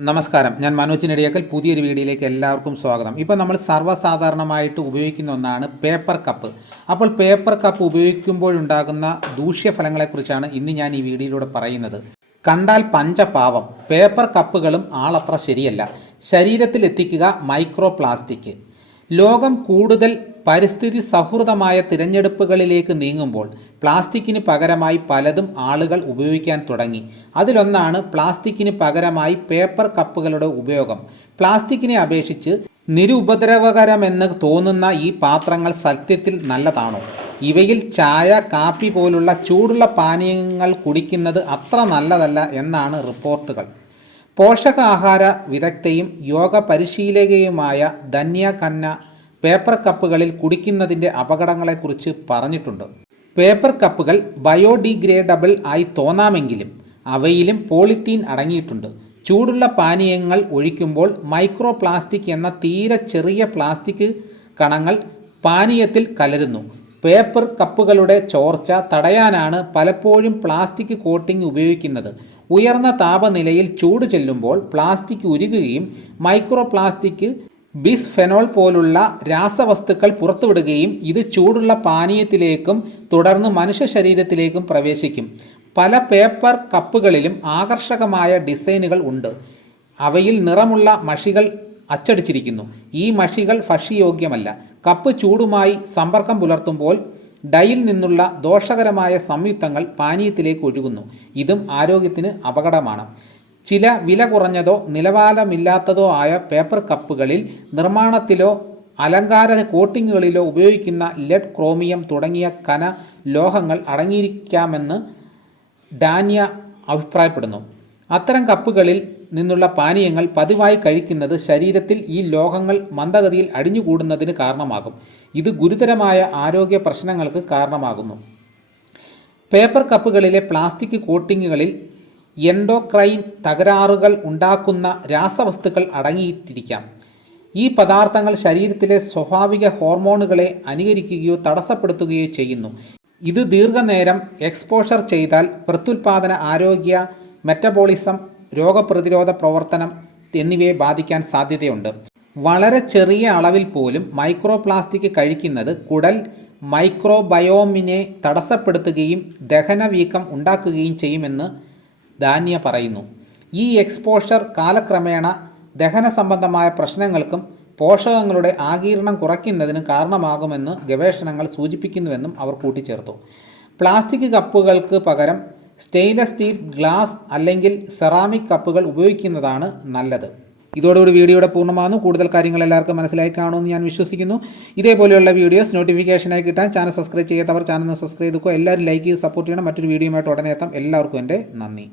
നമസ്കാരം, ഞാൻ മനോജ് നെടിയാക്കൽ. പുതിയൊരു വീഡിയോയിലേക്ക് എല്ലാവർക്കും സ്വാഗതം. ഇപ്പോൾ നമ്മൾ സർവ്വസാധാരണമായിട്ട് ഉപയോഗിക്കുന്ന ഒന്നാണ് പേപ്പർ കപ്പ്. അപ്പോൾ പേപ്പർ കപ്പ് ഉപയോഗിക്കുമ്പോഴുണ്ടാകുന്ന ദൂഷ്യഫലങ്ങളെക്കുറിച്ചാണ് ഇന്ന് ഞാൻ ഈ വീഡിയോയിലൂടെ പറയുന്നത്. കണ്ടാൽ പഞ്ചപാവം, പേപ്പർ കപ്പുകളും ആളത്ര ശരിയല്ല. ശരീരത്തിൽ എത്തിക്കുക മൈക്രോ പ്ലാസ്റ്റിക്. ലോകം കൂടുതൽ പരിസ്ഥിതി സൗഹൃദമായ തിരഞ്ഞെടുപ്പുകളിലേക്ക് നീങ്ങുമ്പോൾ പ്ലാസ്റ്റിക്കിന് പകരമായി പലതും ആളുകൾ ഉപയോഗിക്കാൻ തുടങ്ങി. അതിലൊന്നാണ് പ്ലാസ്റ്റിക്കിന് പകരമായി പേപ്പർ കപ്പുകളുടെ ഉപയോഗം. പ്ലാസ്റ്റിക്കിനെ അപേക്ഷിച്ച് നിരുപദ്രവകരമെന്ന് തോന്നുന്ന ഈ പാത്രങ്ങൾ സത്യത്തിൽ നല്ലതാണോ? ഇവയിൽ ചായ, കാപ്പി പോലുള്ള ചൂടുള്ള പാനീയങ്ങൾ കുടിക്കുന്നത് അത്ര നല്ലതല്ല എന്നാണ് റിപ്പോർട്ടുകൾ. പോഷകാഹാര വിദഗ്ധയും യോഗ പരിശീലകയുമായ ധന്യ ഖന്ന പേപ്പർ കപ്പുകളിൽ കുടിക്കുന്നതിൻ്റെ അപകടങ്ങളെക്കുറിച്ച് പറഞ്ഞിട്ടുണ്ട്. പേപ്പർ കപ്പുകൾ ബയോഡിഗ്രേഡബിൾ ആയി തോന്നാമെങ്കിലും അവയിലും പോളിത്തീൻ അടങ്ങിയിട്ടുണ്ട്. ചൂടുള്ള പാനീയങ്ങൾ ഒഴിക്കുമ്പോൾ മൈക്രോ പ്ലാസ്റ്റിക് എന്ന തീരെ ചെറിയ പ്ലാസ്റ്റിക് കണങ്ങൾ പാനീയത്തിൽ കലരുന്നു. പേപ്പർ കപ്പുകളുടെ ചോർച്ച തടയാനാണ് പലപ്പോഴും പ്ലാസ്റ്റിക് കോട്ടിംഗ് ഉപയോഗിക്കുന്നത്. ഉയർന്ന താപനിലയിൽ ചൂട് ചെല്ലുമ്പോൾ പ്ലാസ്റ്റിക് ഉരുകുകയും മൈക്രോ പ്ലാസ്റ്റിക്, ബിസ്ഫെനോൾ പോലുള്ള രാസവസ്തുക്കൾ പുറത്തുവിടുകയും ഇത് ചൂടുള്ള പാനീയത്തിലേക്കും തുടർന്ന് മനുഷ്യ ശരീരത്തിലേക്കും പ്രവേശിക്കും. പല പേപ്പർ കപ്പുകളിലും ആകർഷകമായ ഡിസൈനുകൾ ഉണ്ട്. അവയിൽ നിറമുള്ള മഷികൾ അച്ചടിച്ചിരിക്കുന്നു. ഈ മഷികൾ ഭക്ഷ്യയോഗ്യമല്ല. കപ്പ് ചൂടുമായി സമ്പർക്കം പുലർത്തുമ്പോൾ ഡൈയിൽ നിന്നുള്ള ദോഷകരമായ സംയുക്തങ്ങൾ പാനീയത്തിലേക്ക് ഒഴുകുന്നു. ഇതും ആരോഗ്യത്തിന് അപകടമാണ്. ചില വില കുറഞ്ഞതോ നിലവാരമില്ലാത്തതോ ആയ പേപ്പർ കപ്പുകളിൽ നിർമ്മാണത്തിലോ അലങ്കാര കോട്ടിങ്ങുകളിലോ ഉപയോഗിക്കുന്ന ലെഡ്, ക്രോമിയം തുടങ്ങിയ കന ലോഹങ്ങൾ അടങ്ങിയിരിക്കാമെന്ന് ഡാന്യ അഭിപ്രായപ്പെടുന്നു. അത്തരം കപ്പുകളിൽ നിന്നുള്ള പാനീയങ്ങൾ പതിവായി കഴിക്കുന്നത് ശരീരത്തിൽ ഈ ലോഹങ്ങൾ മന്ദഗതിയിൽ അടിഞ്ഞുകൂടുന്നതിന് കാരണമാകും. ഇത് ഗുരുതരമായ ആരോഗ്യ പ്രശ്നങ്ങൾക്ക് കാരണമാകുന്നു. പേപ്പർ കപ്പുകളിലെ പ്ലാസ്റ്റിക് കോട്ടിങ്ങുകളിൽ എൻഡോക്രൈൻ തകരാറുകൾ ഉണ്ടാക്കുന്ന രാസവസ്തുക്കൾ അടങ്ങിയിട്ടിരിക്കാം. ഈ പദാർത്ഥങ്ങൾ ശരീരത്തിലെ സ്വാഭാവിക ഹോർമോണുകളെ അനുകരിക്കുകയോ തടസ്സപ്പെടുത്തുകയോ ചെയ്യുന്നു. ഇത് ദീർഘനേരം എക്സ്പോഷർ ചെയ്താൽ പ്രത്യുൽപാദന, ആരോഗ്യ, മെറ്റബോളിസം, രോഗപ്രതിരോധ പ്രവർത്തനം എന്നിവയെ ബാധിക്കാൻ സാധ്യതയുണ്ട്. വളരെ ചെറിയ അളവിൽ പോലും മൈക്രോ പ്ലാസ്റ്റിക് കഴിക്കുന്നത് കുടൽ മൈക്രോബയോമിനെ തടസ്സപ്പെടുത്തുകയും ദഹനവീക്കം ഉണ്ടാക്കുകയും ചെയ്യുമെന്ന് ധാന്യ പറയുന്നു. ഈ എക്സ്പോഷർ കാലക്രമേണ ദഹന സംബന്ധമായ പ്രശ്നങ്ങൾക്കും പോഷകങ്ങളുടെ ആഗിരണം കുറയ്ക്കുന്നതിന് കാരണമാകുമെന്ന് ഗവേഷണങ്ങൾ സൂചിപ്പിക്കുന്നുവെന്നും അവർ കൂട്ടിച്ചേർത്തു. പ്ലാസ്റ്റിക് കപ്പുകൾക്ക് പകരം സ്റ്റെയിൻലെസ് സ്റ്റീൽ, ഗ്ലാസ് അല്ലെങ്കിൽ സെറാമിക് കപ്പുകൾ ഉപയോഗിക്കുന്നതാണ് നല്ലത്. ഇതോടുകൂടി വീഡിയോയുടെ പൂർണ്ണമാകുന്നു. കൂടുതൽ കാര്യങ്ങൾ എല്ലാവർക്കും മനസ്സിലായി കാണുമെന്ന് ഞാൻ വിശ്വസിക്കുന്നു. ഇതേപോലെയുള്ള വീഡിയോസ് നോട്ടിഫിക്കേഷനായി കിട്ടാൻ ചാനൽ സബ്സ്ക്രൈബ് ചെയ്യാത്തവർ ചാനൽ സബ്സ്ക്രൈബ് ചെയ്തു. എല്ലാവരും ലൈക്ക് ചെയ്ത് സപ്പോർട്ട് ചെയ്യണം. മറ്റൊരു വീഡിയോയുമായിട്ട് ഉടനെ എത്താം. എല്ലാവർക്കും എൻ്റെ നന്ദി.